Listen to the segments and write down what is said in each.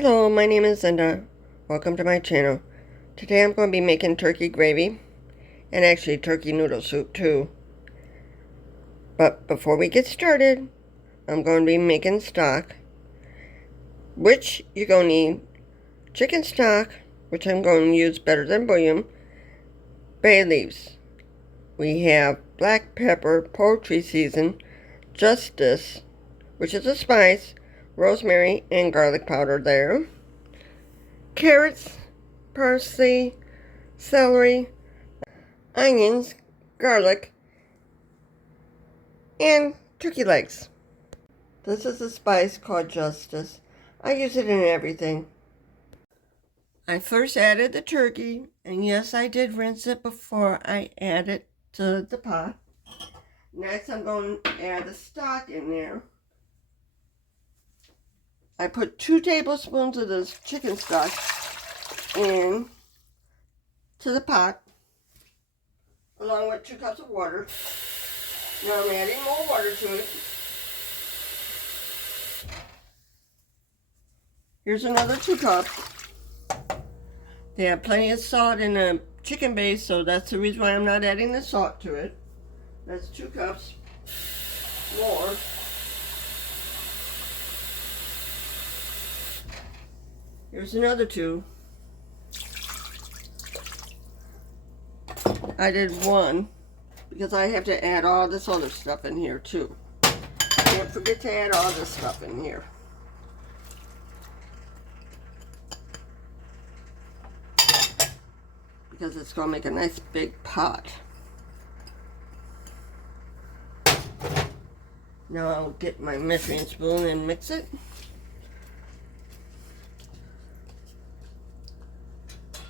Hello, my name is Linda. Welcome to my channel. Today I'm going to be making turkey gravy and actually turkey noodle soup too. But before we get started, I'm going to be making stock, which you're going to need chicken stock, which I'm going to use better than bouillon, bay leaves. We have black pepper, poultry season, justice, which is a spice, rosemary and garlic powder there, carrots, parsley, celery, onions, garlic, and turkey legs. This is a spice called Justice. I use it in everything. I first added the turkey, and yes, I did rinse it before I add it to the pot. Next, I'm going to add the stock in there. I put 2 tablespoons of this chicken stock in to the pot, along with 2 cups of water. Now I'm adding more water to it. Here's another 2 cups. They have plenty of salt in the chicken base, so that's the reason why I'm not adding the salt to it. That's 2 cups more. Here's another 2. I did 1 because I have to add all this other stuff in here too. Can't forget to add all this stuff in here. Because it's going to make a nice big pot. Now I'll get my measuring spoon and mix it.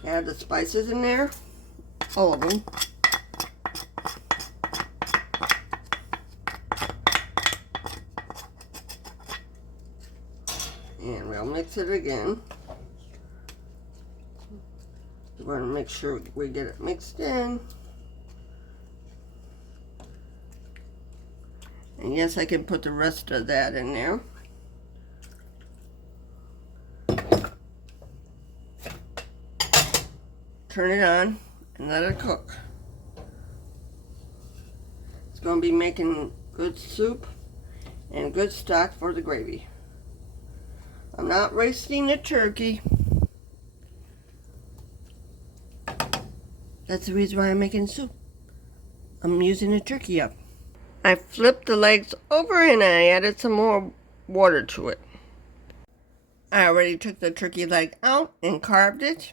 Add the spices in there, all of them. And we'll mix it again. We want to make sure we get it mixed in. And yes, I can put the rest of that in there. Turn it on and let it cook. It's going to be making good soup and good stock for the gravy. I'm not roasting the turkey. That's the reason why I'm making soup. I'm using the turkey up. I flipped the legs over and I added some more water to it. I already took the turkey leg out and carved it.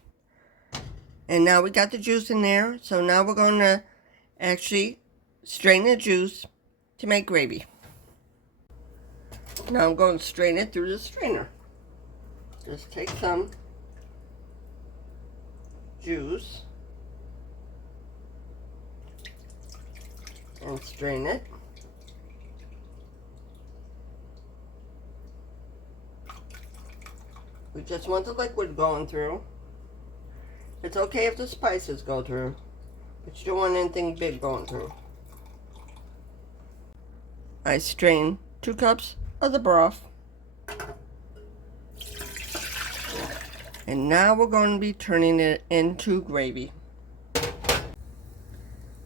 And now we got the juice in there. So now we're going to actually strain the juice to make gravy. Now I'm going to strain it through the strainer. Just take some juice and strain it. We just want the liquid going through. It's okay if the spices go through, but you don't want anything big going through. I strained 2 cups of the broth. And now we're going to be turning it into gravy.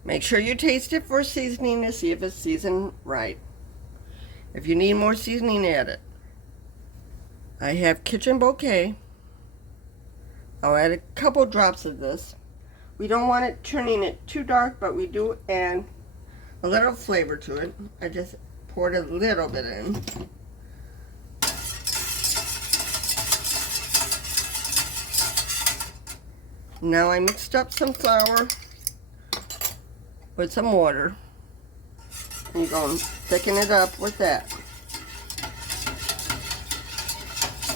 Make sure you taste it for seasoning to see if it's seasoned right. If you need more seasoning, add it. I have Kitchen Bouquet. I'll add a couple drops of this. We don't want it turning it too dark, but we do add a little flavor to it. I just poured a little bit in. Now I mixed up some flour with some water. And you're going to thicken it up with that.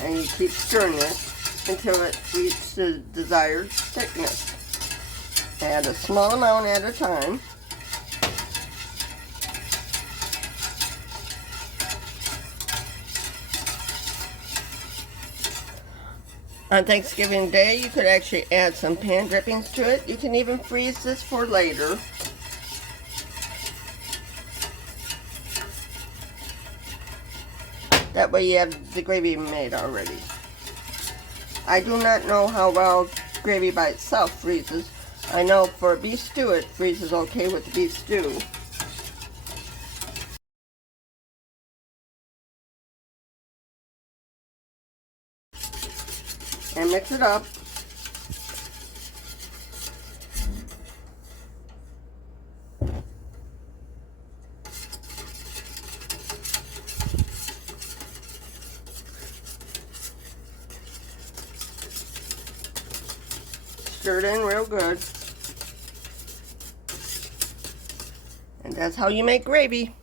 And you keep stirring it until it reaches the desired thickness. Add a small amount at a time. On Thanksgiving Day, you could actually add some pan drippings to it. You can even freeze this for later. That way you have the gravy made already. I do not know how well gravy by itself freezes. I know for beef stew it freezes okay with the beef stew. And mix it up. Stir it in real good. And that's how you make gravy.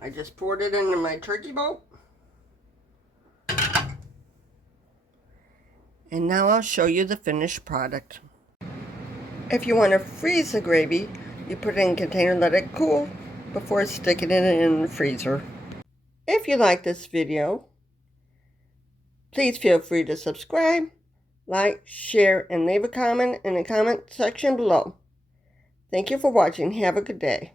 I just poured it into my turkey bowl. And now I'll show you the finished product. If you want to freeze the gravy, you put it in a container and let it cool before sticking it in the freezer. If you like this video, please feel free to subscribe, like, share, and leave a comment in the comment section below. Thank you for watching. Have a good day.